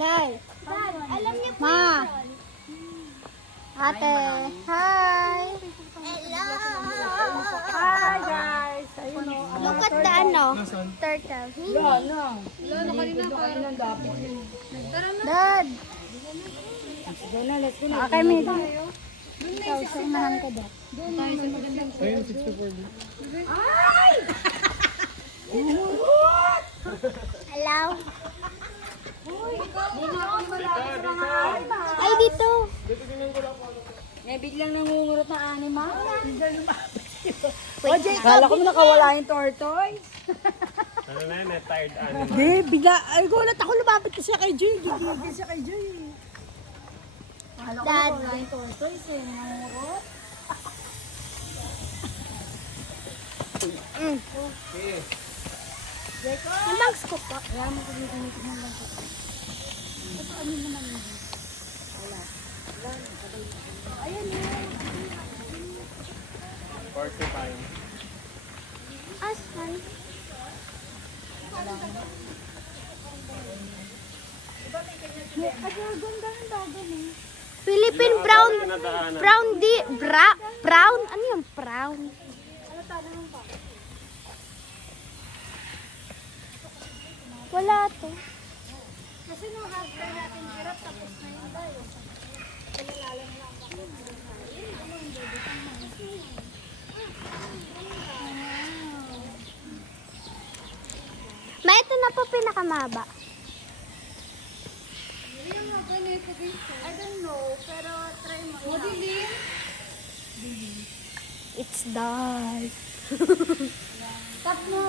Dad, Alam niyo po Ma. Ate, hi. Hello! Hi guys. Ayun o. Look at the turtle. Dad. Okay, may ikaw, sumahan ka dad. Ayun, 64 din. Hello? Ay, dito. Eh, biglang nangungurot ng animal. Wait, Kala ko nakawala yung tortoise. Ano na yun, tired animal. Hindi, bigla. Ay, gulat ako lumapit kasi kay Joy. Gigigil siya kay Joy. Kala ko Dad. nakawala yung tortoise eh. Nangungurot. yung bags ko po. Kaya mo ko dito ng lang ko. Ito ano naman yun? Porcupine. Aspan. Philippine brown brown di brown ano yung brown? Wala to. Kasi nung husband natin hirap tapos na yung dayo. Ma, ito na po pinakamaba. I don't know, pero try mo. It's dark. Tap mo.